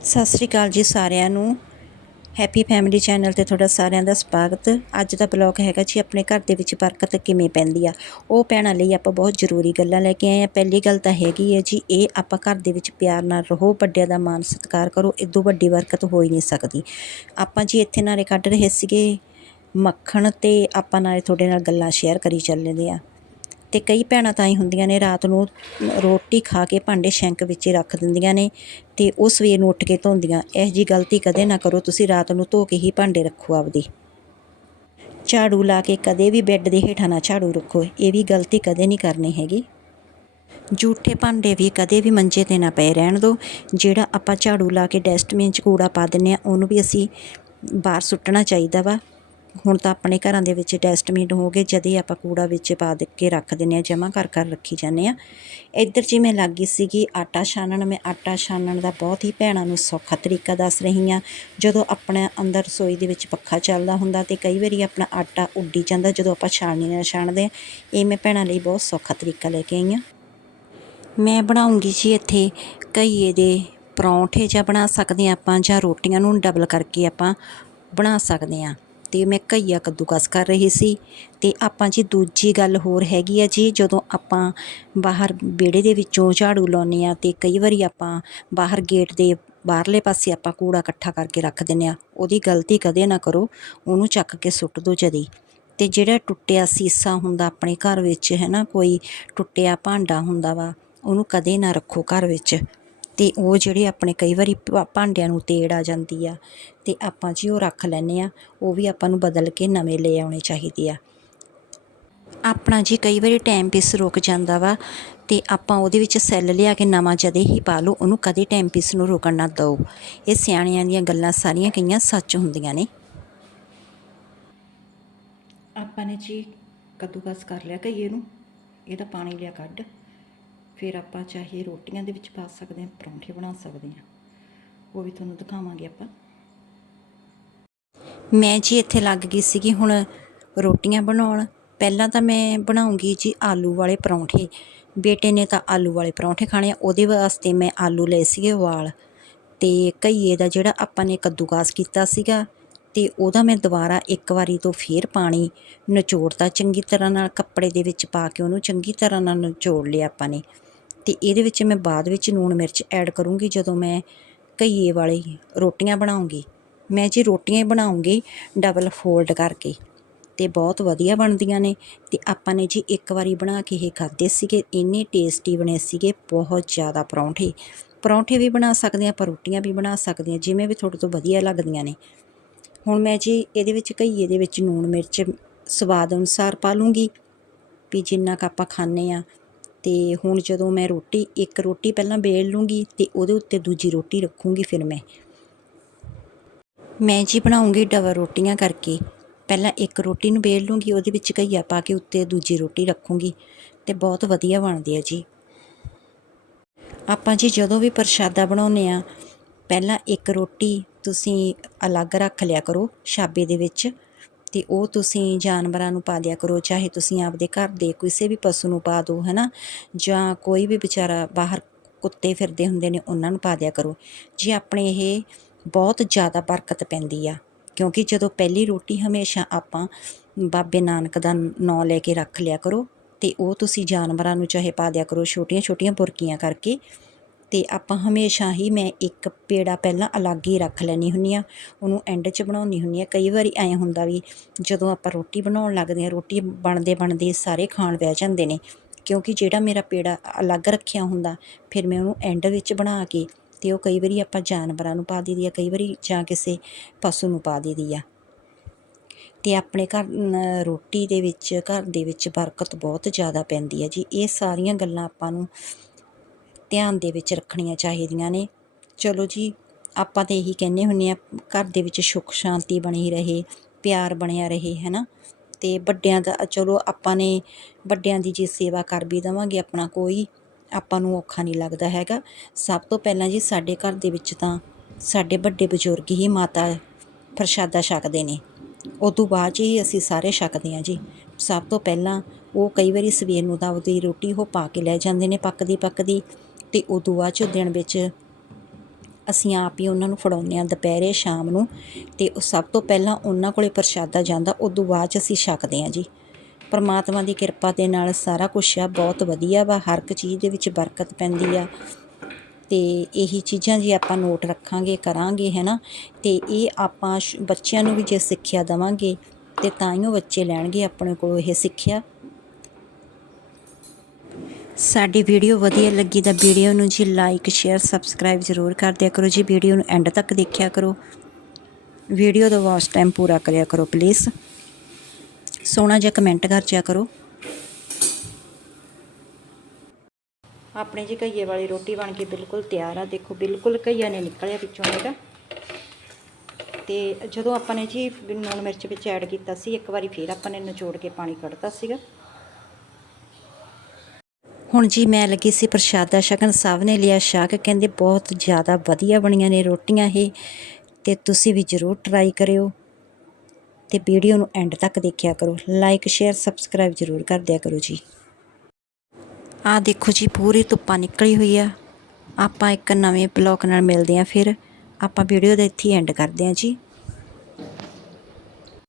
ਸਤਿ ਸ਼੍ਰੀ ਅਕਾਲ ਜੀ ਸਾਰਿਆਂ ਨੂੰ। ਹੈਪੀ ਫੈਮਿਲੀ ਚੈਨਲ ਤੇ ਤੁਹਾਡਾ ਸਾਰਿਆਂ ਦਾ ਸਵਾਗਤ। ਅੱਜ ਦਾ ਬਲੌਗ ਹੈਗਾ ਜੀ ਆਪਣੇ ਘਰ ਦੇ ਵਿੱਚ ਬਰਕਤ ਕਿਵੇਂ ਪੈਂਦੀ ਆ। ਉਹ ਪੈਣਾ ਲਈ ਆਪਾਂ ਬਹੁਤ ਜ਼ਰੂਰੀ ਗੱਲਾਂ ਲੈ ਕੇ ਆਏ ਆ ਪਹਿਲੀ ਗੱਲ ਤਾਂ ਹੈਗੀ ਹੈ ਜੀ, ਇਹ ਆਪਾਂ ਘਰ ਦੇ ਵਿੱਚ ਪਿਆਰ ਨਾਲ ਰਹੋ, ਵੱਡਿਆਂ ਦਾ ਮਾਣ ਸਤਿਕਾਰ ਕਰੋ, ਇਦੋਂ ਵੱਡੀ ਬਰਕਤ ਹੋ ਹੀ ਨਹੀਂ ਸਕਦੀ। ਆਪਾਂ ਜੀ ਇੱਥੇ ਨਾਲੇ ਕੱਢ ਰਹੇ ਸੀਗੇ, ਮੱਖਣ ਤੇ ਆਪਾਂ ਨਾਲੇ ਤੁਹਾਡੇ ਨਾਲ ਗੱਲਾਂ ਸ਼ੇਅਰ ਕਰੀ ਚੱਲਦੇ ਆ ਅਤੇ ਕਈ ਭੈਣਾਂ ਤਾਂ ਹੀ ਹੁੰਦੀਆਂ ਨੇ, ਰਾਤ ਨੂੰ ਰੋਟੀ ਖਾ ਕੇ ਭਾਂਡੇ ਸ਼ੈਂਕ ਵਿੱਚ ਹੀ ਰੱਖ ਦਿੰਦੀਆਂ ਨੇ ਅਤੇ ਉਹ ਸਵੇਰ ਨੂੰ ਉੱਠ ਕੇ ਧੋਂਦੀਆਂ। ਇਹੋ ਜਿਹੀ ਗਲਤੀ ਕਦੇ ਨਾ ਕਰੋ, ਤੁਸੀਂ ਰਾਤ ਨੂੰ ਧੋ ਕੇ ਹੀ ਭਾਂਡੇ ਰੱਖੋ ਆਪਦੀ। ਝਾੜੂ ਲਾ ਕੇ ਕਦੇ ਵੀ ਬੈੱਡ ਦੇ ਹੇਠਾਂ ਨਾ ਝਾੜੂ ਰੱਖੋ, ਇਹ ਵੀ ਗਲਤੀ ਕਦੇ ਨਹੀਂ ਕਰਨੀ ਹੈਗੀ। ਜੂਠੇ ਭਾਂਡੇ ਵੀ ਕਦੇ ਵੀ ਮੰਜੇ ਤੇ ਨਾ ਪਏ ਰਹਿਣ ਦਿਓ, ਜਿਹੜਾ ਆਪਾਂ ਝਾੜੂ ਲਾ ਕੇ ਡਸਟਬਿਨ 'ਚ ਕੂੜਾ ਪਾ ਦਿੰਨੇ ਆ ਉਹਨੂੰ ਵੀ ਅਸੀਂ ਬਾਹਰ ਸੁੱਟਣਾ ਚਾਹੀਦਾ ਵਾ। ਹੁਣ ਤਾਂ ਆਪਣੇ ਘਰਾਂ ਦੇ ਵਿੱਚ ਡਸਟਬਿਨ ਹੋ ਗਏ, ਜਦੇ ਆਪਾਂ ਕੂੜਾ ਵਿੱਚ ਪਾ ਦੇ ਕੇ ਰੱਖ ਦਿੰਨੇ ਆ ਜਮ੍ਹਾਂ ਕਰ ਕਰ ਰੱਖੀ ਜਾਂਦੇ ਆ ਇੱਧਰ ਜੀ ਮੈਂ ਲੱਗੀ ਸੀਗੀ ਆਟਾ ਛਾਨਣ, ਮੈਂ ਆਟਾ ਛਾਨਣ ਦਾ ਬਹੁਤ ਹੀ ਭੈਣਾਂ ਨੂੰ ਸੌਖਾ ਤਰੀਕਾ ਦੱਸ ਰਹੀ ਆ ਜਦੋਂ ਆਪਣੇ ਅੰਦਰ ਰਸੋਈ ਦੇ ਵਿੱਚ ਪੱਖਾ ਚੱਲਦਾ ਹੁੰਦਾ ਤੇ ਕਈ ਵਾਰੀ ਆਪਣਾ ਆਟਾ ਉੱਡੀ ਜਾਂਦਾ, ਜਦੋਂ ਆਪਾਂ ਛਾਣਨੀ ਨਾਲ ਛਾਣਦੇ ਆ ਇਹ ਮੈਂ ਭੈਣਾਂ ਲਈ ਬਹੁਤ ਸੌਖਾ ਤਰੀਕਾ ਲੈ ਕੇ ਆਈ ਆ ਮੈਂ ਬਣਾਉਂਗੀ ਜੀ ਇੱਥੇ ਘਈਏ ਦੇ ਪਰੌਂਠੇ ਜਾਂ ਬਣਾ ਸਕਦੇ ਹਾਂ ਆਪਾਂ ਜਾਂ ਰੋਟੀਆਂ ਨੂੰ ਡਬਲ ਕਰਕੇ ਆਪਾਂ ਬਣਾ ਸਕਦੇ ਹਾਂ। ਤੇ ਮੈਂ ਘਈਆ ਕੱਦੂਕਸ ਕਰ ਰਹੀ ਸੀ ਤੇ ਆਪਾਂ ਜੀ ਦੂਜੀ ਗੱਲ ਹੋਰ ਹੈਗੀ ਆ ਜੀ, ਜਦੋਂ ਆਪਾਂ ਬਾਹਰ ਵਿਹੜੇ ਦੇ ਵਿੱਚੋਂ ਝਾੜੂ ਲਾਉਂਦੇ ਆ ਤੇ ਕਈ ਵਾਰੀ ਆਪਾਂ ਬਾਹਰ ਗੇਟ ਦੇ ਬਾਹਰਲੇ ਪਾਸੇ ਆਪਾਂ ਕੂੜਾ ਇਕੱਠਾ ਕਰਕੇ ਰੱਖ ਦਿੰਦੇ ਆ ਉਹਦੀ ਗਲਤੀ ਕਦੇ ਨਾ ਕਰੋ, ਉਹਨੂੰ ਚੱਕ ਕੇ ਸੁੱਟ ਦਿਓ ਜਦੀ। ਤੇ ਜਿਹੜਾ ਟੁੱਟਿਆ ਸੀਸਾ ਹੁੰਦਾ ਆਪਣੇ ਘਰ ਵਿੱਚ ਹੈ ਨਾ ਕੋਈ ਟੁੱਟਿਆ ਭਾਂਡਾ ਹੁੰਦਾ ਵਾ, ਉਹਨੂੰ ਕਦੇ ਨਾ ਰੱਖੋ ਘਰ ਵਿੱਚ। ਅਤੇ ਉਹ ਜਿਹੜੇ ਆਪਣੇ ਕਈ ਵਾਰੀ ਭਾ- ਭਾਂਡਿਆਂ ਨੂੰ ਤੇੜ ਆ ਜਾਂਦੀ ਆ ਅਤੇ ਆਪਾਂ ਜੀ ਉਹ ਰੱਖ ਲੈਂਦੇ ਹਾਂ ਉਹ ਵੀ ਆਪਾਂ ਨੂੰ ਬਦਲ ਕੇ ਨਵੇਂ ਲੈ ਆਉਣੇ ਚਾਹੀਦੇ ਆ। ਆਪਣਾ ਜੀ ਕਈ ਵਾਰੀ ਟਾਈਮ ਪੀਸ ਰੁਕ ਜਾਂਦਾ ਵਾ ਤੇ ਆਪਾਂ ਉਹਦੇ ਵਿੱਚ ਸੈੱਲ ਲਿਆ ਕੇ ਨਵਾਂ ਜਦੇ ਹੀ ਪਾ ਲਓ, ਉਹਨੂੰ ਕਦੇ ਟਾਈਮ ਪੀਸ ਨੂੰ ਰੁਕਣ ਨਾ ਦਿਓ। ਇਹ ਸਿਆਣਿਆਂ ਦੀਆਂ ਗੱਲਾਂ ਸਾਰੀਆਂ ਕਈਆਂ ਸੱਚ ਹੁੰਦੀਆਂ ਨੇ। ਆਪਾਂ ਨੇ ਜੀ ਕੱਦੂਕਸ ਕਰ ਲਿਆ ਕਈਏ ਨੂੰ ਇਹਦਾ ਪਾਣੀ ਲਿਆ ਕੱਢ। ਫਿਰ ਆਪਾਂ ਚਾਹੇ ਰੋਟੀਆਂ ਦੇ ਵਿੱਚ ਪਾ ਸਕਦੇ ਹਾਂ, ਪਰੌਂਠੇ ਬਣਾ ਸਕਦੇ ਹਾਂ। ਉਹ ਵੀ ਤੁਹਾਨੂੰ ਦਿਖਾਵਾਂਗੇ ਆਪਾਂ। ਮੈਂ ਜੀ ਇੱਥੇ ਲੱਗ ਗਈ ਸੀਗੀ ਹੁਣ ਰੋਟੀਆਂ ਬਣਾਉਣ। ਪਹਿਲਾਂ ਤਾਂ ਮੈਂ ਬਣਾਉਂਗੀ ਜੀ ਆਲੂ ਵਾਲੇ ਪਰੌਂਠੇ। ਬੇਟੇ ਨੇ ਤਾਂ ਆਲੂ ਵਾਲੇ ਪਰੌਂਠੇ ਖਾਣੇ ਆ, ਉਹਦੇ ਵਾਸਤੇ ਮੈਂ ਆਲੂ ਲਏ ਸੀਗੇ ਉਬਾਲ। ਤੇ ਘਈਏ ਦਾ ਜਿਹੜਾ ਆਪਾਂ ਨੇ ਕੱਦੂਕਾਸ ਕੀਤਾ ਸੀਗਾ, ਤੇ ਉਹਦਾ ਮੈਂ ਦੁਬਾਰਾ ਇੱਕ ਵਾਰੀ ਤੋਂ ਫੇਰ ਪਾਣੀ ਨਿਚੋੜਤਾ ਚੰਗੀ ਤਰ੍ਹਾਂ ਨਾਲ ਕੱਪੜੇ ਦੇ ਵਿੱਚ ਪਾ ਕੇ ਉਹਨੂੰ ਚੰਗੀ ਤਰ੍ਹਾਂ ਨਾਲ ਨਿਚੋੜ ਲਿਆ ਆਪਾਂ ਨੇ। ਤੇ ਇਹਦੇ ਵਿੱਚ ਮੈਂ ਬਾਅਦ ਵਿੱਚ ਲੂਣ ਮਿਰਚ ਐਡ ਕਰੂੰਗੀ ਜਦੋਂ ਮੈਂ ਘਈਏ ਵਾਲੀ ਰੋਟੀਆਂ ਬਣਾਉਂਗੀ। ਮੈਂ ਜੀ ਰੋਟੀਆਂ ਹੀ ਬਣਾਉਂਗੀ ਡਬਲ ਫੋਲਡ ਕਰਕੇ ਤੇ ਬਹੁਤ ਵਧੀਆ ਬਣਦੀਆਂ ਨੇ ਤੇ ਆਪਾਂ ਨੇ ਜੀ ਇੱਕ ਵਾਰੀ ਬਣਾ ਕੇ ਇਹ ਖਾਦੇ ਸੀਗੇ, ਇੰਨੇ ਟੇਸਟੀ ਬਣੇ ਸੀਗੇ, ਬਹੁਤ ਜ਼ਿਆਦਾ ਪਰੌਂਠੇ। ਪਰੌਂਠੇ ਵੀ ਬਣਾ ਸਕਦੇ ਆ ਪਰ ਰੋਟੀਆਂ ਵੀ ਬਣਾ ਸਕਦੇ ਆ ਜਿਵੇਂ ਵੀ ਤੁਹਾਡੇ ਤੋਂ ਵਧੀਆ ਲੱਗਦੀਆਂ ਨੇ। ਹੁਣ ਮੈਂ ਜੀ ਇਹਦੇ ਵਿੱਚ ਘਈਏ ਦੇ ਵਿੱਚ ਨੂਣ ਮਿਰਚ ਸਵਾਦ ਅਨੁਸਾਰ ਪਾ ਲੂੰਗੀ ਵੀ ਜਿੰਨਾ ਕੁ ਆਪਾਂ ਖਾਂਦੇ ਆ ਅਤੇ ਹੁਣ ਜਦੋਂ ਮੈਂ ਰੋਟੀ, ਇੱਕ ਰੋਟੀ ਪਹਿਲਾਂ ਵੇਲ ਲੂੰਗੀ ਅਤੇ ਉਹਦੇ ਉੱਤੇ ਦੂਜੀ ਰੋਟੀ ਰੱਖੂੰਗੀ ਫਿਰ ਮੈਂ। ਮੈਂ ਜੀ ਬਣਾਉਂਗੀ ਡਬਲ ਰੋਟੀਆਂ ਕਰਕੇ। ਪਹਿਲਾਂ ਇੱਕ ਰੋਟੀ ਨੂੰ ਬੇਲ ਲੂੰਗੀ, ਉਹਦੇ ਵਿੱਚ ਘਈਆ ਪਾ ਕੇ ਉੱਤੇ ਦੂਜੀ ਰੋਟੀ ਰੱਖੂੰਗੀ ਤੇ ਬਹੁਤ ਵਧੀਆ ਬਣਦੀ ਆ ਜੀ। ਆਪਾਂ ਜੀ ਜਦੋਂ ਵੀ ਪ੍ਰਸ਼ਾਦਾ ਬਣਾਉਂਦੇ ਆ, ਪਹਿਲਾਂ ਇੱਕ ਰੋਟੀ ਤੁਸੀਂ ਅਲੱਗ ਰੱਖ ਲਿਆ ਕਰੋ ਛਾਬੇ ਦੇ ਵਿੱਚ। ਤੇ ਉਹ ਤੁਸੀਂ ਜਾਨਵਰਾਂ ਨੂੰ ਪਾ ਦਿਆ ਕਰੋ, ਚਾਹੇ ਤੁਸੀਂ ਆਪਦੇ ਘਰ ਦੇ ਕਿਸੇ ਵੀ ਪਸ਼ੂ ਨੂੰ ਪਾ ਦਿਓ ਹੈ ਨਾ ਜਾਂ ਕੋਈ ਵੀ ਵਿਚਾਰਾ ਬਾਹਰ ਕੁੱਤੇ ਫਿਰਦੇ ਹੁੰਦੇ ਨੇ, ਉਹਨਾਂ ਨੂੰ ਪਾ ਦਿਆ ਕਰੋ। ਜੀ ਆਪਣੇ ਇਹ ਬਹੁਤ ਜ਼ਿਆਦਾ ਬਰਕਤ ਪੈਂਦੀ ਆ, ਕਿਉਂਕਿ ਜਦੋਂ ਪਹਿਲੀ ਰੋਟੀ ਹਮੇਸ਼ਾ ਆਪਾਂ ਬਾਬੇ ਨਾਨਕ ਦਾ ਨਾਂ ਲੈ ਕੇ ਰੱਖ ਲਿਆ ਕਰੋ, ਤੇ ਉਹ ਤੁਸੀਂ ਜਾਨਵਰਾਂ ਨੂੰ ਚਾਹੇ ਪਾ ਦਿਆ ਕਰੋ ਛੋਟੀਆਂ ਛੋਟੀਆਂ ਬੁਰਕੀਆਂ ਕਰਕੇ ਅਤੇ ਆਪਾਂ ਹਮੇਸ਼ਾ ਹੀ ਮੈਂ ਇੱਕ ਪੇੜਾ ਪਹਿਲਾਂ ਅਲੱਗ ਹੀ ਰੱਖ ਲੈਂਦੀ ਹੁੰਦੀ ਹਾਂ, ਉਹਨੂੰ ਐਂਡ 'ਚ ਬਣਾਉਂਦੀ ਹੁੰਦੀ ਹਾਂ। ਕਈ ਵਾਰੀ ਐਂ ਹੁੰਦਾ ਵੀ ਜਦੋਂ ਆਪਾਂ ਰੋਟੀ ਬਣਾਉਣ ਲੱਗਦੇ ਹਾਂ, ਰੋਟੀ ਬਣਦੇ ਬਣਦੇ ਸਾਰੇ ਖਾਣ ਬਹਿ ਜਾਂਦੇ ਨੇ, ਕਿਉਂਕਿ ਜਿਹੜਾ ਮੇਰਾ ਪੇੜਾ ਅਲੱਗ ਰੱਖਿਆ ਹੁੰਦਾ, ਫਿਰ ਮੈਂ ਉਹਨੂੰ ਐਂਡ ਵਿੱਚ ਬਣਾ ਕੇ ਅਤੇ ਉਹ ਕਈ ਵਾਰੀ ਆਪਾਂ ਜਾਨਵਰਾਂ ਨੂੰ ਪਾ ਦਈਦੀ ਆ, ਕਈ ਵਾਰੀ ਜਾਂ ਕਿਸੇ ਪਸ਼ੂ ਨੂੰ ਪਾ ਦਈਦੀ ਆ। ਅਤੇ ਆਪਣੇ ਘਰ ਰੋਟੀ ਦੇ ਵਿੱਚ, ਘਰ ਦੇ ਵਿੱਚ ਬਰਕਤ ਬਹੁਤ ਜ਼ਿਆਦਾ ਪੈਂਦੀ ਹੈ ਜੀ। ਇਹ ਸਾਰੀਆਂ ਗੱਲਾਂ ਆਪਾਂ ਨੂੰ ਧਿਆਨ ਦੇ ਵਿੱਚ ਰੱਖਣੀਆਂ ਚਾਹੀਦੀਆਂ ਨੇ। ਚਲੋ ਜੀ, ਆਪਾਂ ਤਾਂ ਇਹੀ ਕਹਿੰਦੇ ਹੁੰਨੇ ਆ ਘਰ ਦੇ ਵਿੱਚ ਸੁੱਖ ਸ਼ਾਂਤੀ ਬਣੀ ਰਹੇ, ਪਿਆਰ ਬਣਿਆ ਰਹੇ ਹੈ ਨਾ ਤੇ ਵੱਡਿਆਂ ਦਾ, ਚਲੋ ਆਪਾਂ ਨੇ ਵੱਡਿਆਂ ਦੀ ਜੇ ਸੇਵਾ ਕਰ ਵੀ ਦੇਵਾਂਗੇ ਆਪਣਾ ਕੋਈ, ਆਪਾਂ ਨੂੰ ਔਖਾ ਨਹੀਂ ਲੱਗਦਾ ਹੈਗਾ। ਸਭ ਤੋਂ ਪਹਿਲਾਂ ਜੀ ਸਾਡੇ ਘਰ ਦੇ ਵਿੱਚ ਤਾਂ ਸਾਡੇ ਵੱਡੇ ਬਜ਼ੁਰਗ ਹੀ ਮਾਤਾ ਪ੍ਰਸ਼ਾਦਾ ਛਕਦੇ ਨੇ। ਉਸ ਤੋਂ ਬਾਅਦ 'ਚ ਹੀ ਅਸੀਂ ਸਾਰੇ ਛਕਦੇ ਹਾਂ ਜੀ। ਸਭ ਤੋਂ ਪਹਿਲਾਂ ਉਹ ਕਈ ਵਾਰੀ ਸਵੇਰ ਨੂੰ ਤਾਂ ਉਹਦੀ ਰੋਟੀ ਉਹ ਪਾ ਕੇ ਲੈ ਜਾਂਦੇ ਨੇ ਪੱਕਦੀ ਪੱਕਦੀ ਤੇ ਉਦੋਂ ਬਾਅਦ 'ਚੋਂ ਦਿਨ ਵਿੱਚ ਅਸੀਂ ਆਪ ਹੀ ਉਹਨਾਂ ਨੂੰ ਫੜਾਉਂਦੇ ਹਾਂ ਦੁਪਹਿਰੇ, ਸ਼ਾਮ ਨੂੰ ਅਤੇ ਉਹ ਸਭ ਤੋਂ ਪਹਿਲਾਂ ਉਹਨਾਂ ਕੋਲ ਪ੍ਰਸ਼ਾਦਾ ਜਾਂਦਾ, ਉਦੋਂ ਬਾਅਦ 'ਚ ਅਸੀਂ ਛਕਦੇ ਹਾਂ ਜੀ। ਪਰਮਾਤਮਾ ਦੀ ਕਿਰਪਾ ਦੇ ਨਾਲ ਸਾਰਾ ਕੁਛ ਆ, ਬਹੁਤ ਵਧੀਆ ਵਾ, ਹਰ ਇੱਕ ਚੀਜ਼ ਦੇ ਵਿੱਚ ਬਰਕਤ ਪੈਂਦੀ ਆ। ਅਤੇ ਇਹੀ ਚੀਜ਼ਾਂ ਜੇ ਆਪਾਂ ਨੋਟ ਰੱਖਾਂਗੇ, ਕਰਾਂਗੇ ਹੈ ਨਾ ਅਤੇ ਇਹ ਆਪਾਂ ਸ਼- ਬੱਚਿਆਂ ਨੂੰ ਵੀ ਜੇ ਸਿੱਖਿਆ ਦੇਵਾਂਗੇ ਤੇ ਤਾਂ ਹੀ ਉਹ ਬੱਚੇ ਲੈਣਗੇ ਆਪਣੇ ਕੋਲੋਂ ਇਹ ਸਿੱਖਿਆ। ਸਾਡੀ ਵੀਡੀਓ ਵਧੀਆ ਲੱਗੀ ਤਾਂ ਵੀਡੀਓ ਨੂੰ ਜੀ ਲਾਈਕ ਸ਼ੇਅਰ ਸਬਸਕ੍ਰਾਈਬ ਜ਼ਰੂਰ ਕਰ ਦਿਆ ਕਰੋ। ਜੀ ਵੀਡੀਓ ਨੂੰ ਐਂਡ ਤੱਕ ਦੇਖਿਆ ਕਰੋ, ਵੀਡੀਓ ਦਾ ਵਾਚ ਟਾਈਮ ਪੂਰਾ ਕਰਿਆ ਕਰੋ ਪਲੀਜ਼ ਸੋਹਣਾ ਜਿਹਾ ਕਮੈਂਟ ਕਰ ਜਿਆ ਕਰੋ। ਆਪਣੇ ਜੀ ਘਈਏ ਵਾਲੀ ਰੋਟੀ ਬਣ ਕੇ ਬਿਲਕੁਲ ਤਿਆਰ ਆ। ਦੇਖੋ, ਬਿਲਕੁਲ ਘਈਆ ਨੇ ਨਿਕਲਿਆ ਵਿੱਚੋਂ ਇਹਦਾ ਤੇ ਜਦੋਂ ਆਪਾਂ ਨੇ ਜੀ ਲੂਣ ਮਿਰਚ ਵਿੱਚ ਐਡ ਕੀਤਾ ਸੀ, ਇੱਕ ਵਾਰੀ ਫੇਰ ਆਪਾਂ ਨੇ ਨਿਚੋੜ ਕੇ ਪਾਣੀ ਕੱਢਤਾ ਸੀਗਾ। ਹੁਣ ਜੀ ਮੈਂ ਲੱਗੀ ਸੀ ਪ੍ਰਸ਼ਾਦਾ ਛਕਣ ਸਭ ਨੇ ਲਿਆ ਸ਼ਾਕ, ਕਹਿੰਦੇ ਬਹੁਤ ਜ਼ਿਆਦਾ ਵਧੀਆ ਬਣੀਆਂ ਨੇ ਰੋਟੀਆਂ ਇਹ, ਤੇ ਤੁਸੀਂ ਵੀ ਜ਼ਰੂਰ ਟਰਾਈ ਕਰਿਓ ਤੇ ਵੀਡੀਓ ਨੂੰ ਐਂਡ ਤੱਕ ਦੇਖਿਆ ਕਰੋ। ਲਾਈਕ ਸ਼ੇਅਰ ਸਬਸਕ੍ਰਾਈਬ ਜ਼ਰੂਰ ਕਰ ਦਿਆ ਕਰੋ ਜੀ। ਆਹ ਦੇਖੋ ਜੀ, ਪੂਰੀ ਧੁੱਪਾਂ ਨਿਕਲੀ ਹੋਈ ਆ। ਆਪਾਂ ਇੱਕ ਨਵੇਂ ਬਲੌਗ ਨਾਲ ਮਿਲਦੇ ਆ ਫਿਰ। ਆਪਾਂ ਵੀਡੀਓ ਦਾ ਇੱਥੇ ਐਂਡ ਕਰਦੇ ਆ ਜੀ।